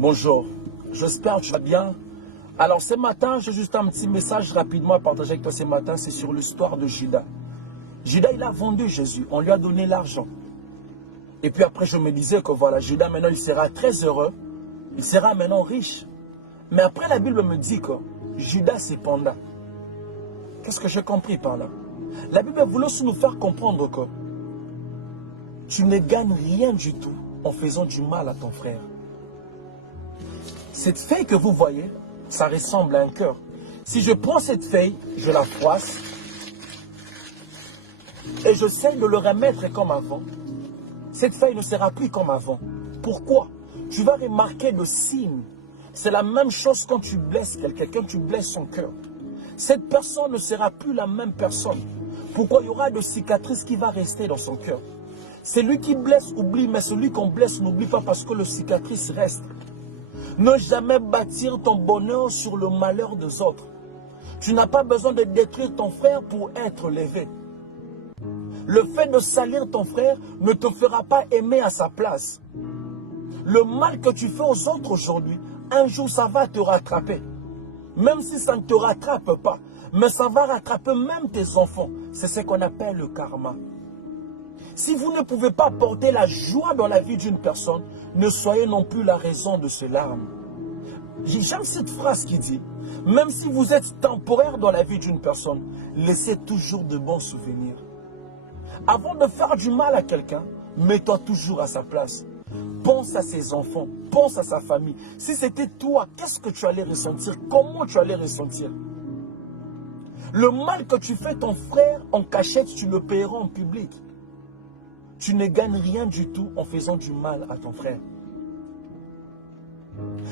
Bonjour, j'espère que tu vas bien. Alors ce matin, j'ai juste un petit message rapidement à partager avec toi ce matin, c'est sur l'histoire de Judas. Judas, il a vendu Jésus, on lui a donné l'argent. Et puis après, je me disais que voilà, Judas maintenant, il sera très heureux, il sera maintenant riche. Mais après, la Bible me dit que Judas cependant, qu'est-ce que j'ai compris par là? La Bible voulait aussi nous faire comprendre que tu ne gagnes rien du tout en faisant du mal à ton frère. Cette feuille que vous voyez, ça ressemble à un cœur. Si je prends cette feuille, je la froisse et j'essaie de le remettre comme avant, cette feuille ne sera plus comme avant. Pourquoi? Tu vas remarquer le signe. C'est la même chose quand tu blesses quelqu'un, tu blesses son cœur. Cette personne ne sera plus la même personne. Pourquoi? Il y aura de cicatrices qui vont rester dans son cœur. Celui qui blesse oublie, mais celui qu'on blesse n'oublie pas parce que le cicatrice reste. Ne jamais bâtir ton bonheur sur le malheur des autres. Tu n'as pas besoin de détruire ton frère pour être levé. Le fait de salir ton frère ne te fera pas aimer à sa place. Le mal que tu fais aux autres aujourd'hui, un jour ça va te rattraper. Même si ça ne te rattrape pas, mais ça va rattraper même tes enfants. C'est ce qu'on appelle le karma. Si vous ne pouvez pas porter la joie dans la vie d'une personne, ne soyez non plus la raison de ses larmes. J'aime cette phrase qui dit, même si vous êtes temporaire dans la vie d'une personne, laissez toujours de bons souvenirs. Avant de faire du mal à quelqu'un, mets-toi toujours à sa place. Pense à ses enfants, pense à sa famille. Si c'était toi, qu'est-ce que tu allais ressentir? Comment tu allais ressentir? Le mal que tu fais ton frère en cachette, tu le paieras en public. Tu ne gagnes rien du tout en faisant du mal à ton frère.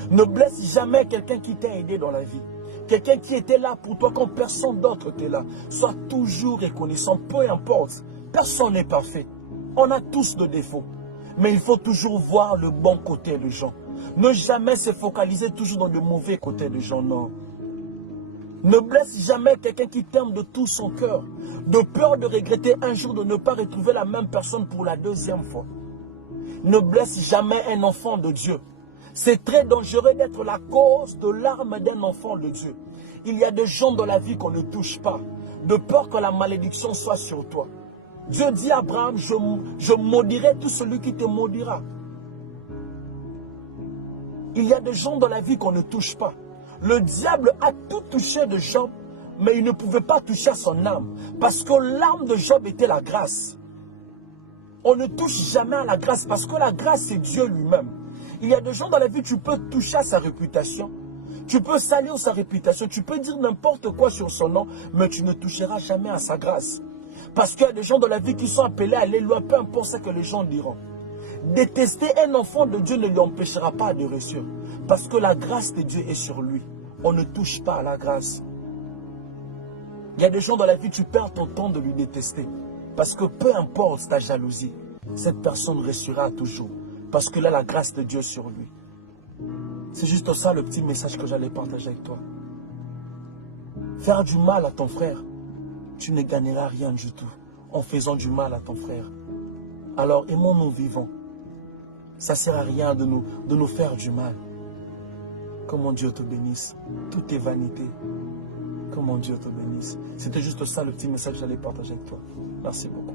Ne blesse jamais quelqu'un qui t'a aidé dans la vie. Quelqu'un qui était là pour toi quand personne d'autre était là. Sois toujours reconnaissant, peu importe. Personne n'est parfait. On a tous des défauts. Mais il faut toujours voir le bon côté des gens. Ne jamais se focaliser toujours dans le mauvais côté des gens, non. Ne blesse jamais quelqu'un qui t'aime de tout son cœur. De peur de regretter un jour de ne pas retrouver la même personne pour la deuxième fois. Ne blesse jamais un enfant de Dieu. C'est très dangereux d'être la cause de larmes d'un enfant de Dieu. Il y a des gens dans la vie qu'on ne touche pas, de peur que la malédiction soit sur toi. Dieu dit à Abraham, je maudirai tout celui qui te maudira. Il y a des gens dans la vie qu'on ne touche pas. Le diable a tout touché de Job, mais il ne pouvait pas toucher à son âme, parce que l'âme de Job était la grâce. On ne touche jamais à la grâce, parce que la grâce, c'est Dieu lui-même. Il y a des gens dans la vie, tu peux toucher à sa réputation. Tu peux salir sa réputation. Tu peux dire n'importe quoi sur son nom, mais tu ne toucheras jamais à sa grâce. Parce qu'il y a des gens dans la vie qui sont appelés à aller loin, peu importe ce que les gens diront. Détester un enfant de Dieu ne lui empêchera pas de réussir. Parce que la grâce de Dieu est sur lui. On ne touche pas à la grâce. Il y a des gens dans la vie, tu perds ton temps de lui détester. Parce que peu importe ta jalousie, cette personne réussira toujours. Parce que là, la grâce de Dieu sur lui. C'est juste ça le petit message que j'allais partager avec toi. Faire du mal à ton frère, tu ne gagneras rien du tout en faisant du mal à ton frère. Alors aimons-nous vivants. Ça ne sert à rien de nous faire du mal. Que mon Dieu te bénisse. Tout est vanité. Que mon Dieu te bénisse. C'était juste ça le petit message que j'allais partager avec toi. Merci beaucoup.